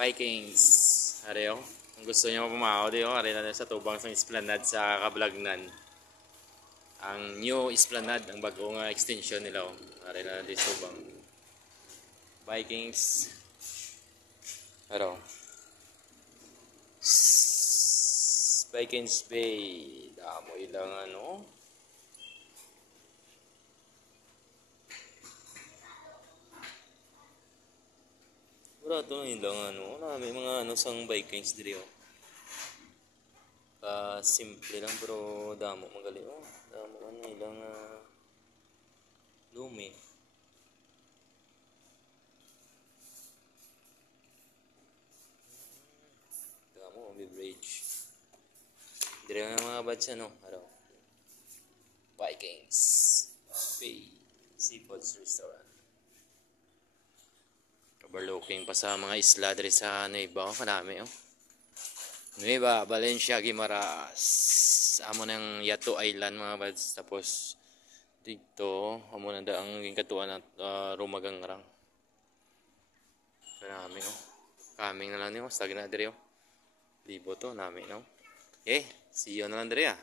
Vikings. Areo. Kung gusto niyo pumaw, di oh, ari na sa tubang sa Esplanade sa Kablagnan. Ang new Esplanade, ang bagong extension nila oh. Ari na di tubang. Vikings. Areo. Vikings Bay. Damo ilang ano. Ito ilang ano, may mga ano sang Vikings diri oh. Simple lang pero damo magaling oh. Damo ano ilang lumi. Damo beverage. Diri nga mga batsa no, araw. Vikings Bay Seafoods Restaurant. Overlooking pa sa mga isla diri sa Nueva oh, kanami oh. Nueva Valencia Guimaras. Amo nang Yato Island mga bads. Tapos dito amo na da ang gingkatuan at Rumagangrang. Kanami oh. Kaming na lang niyo, stag na diri oh. Libo to nami no. See you na lang diri ah.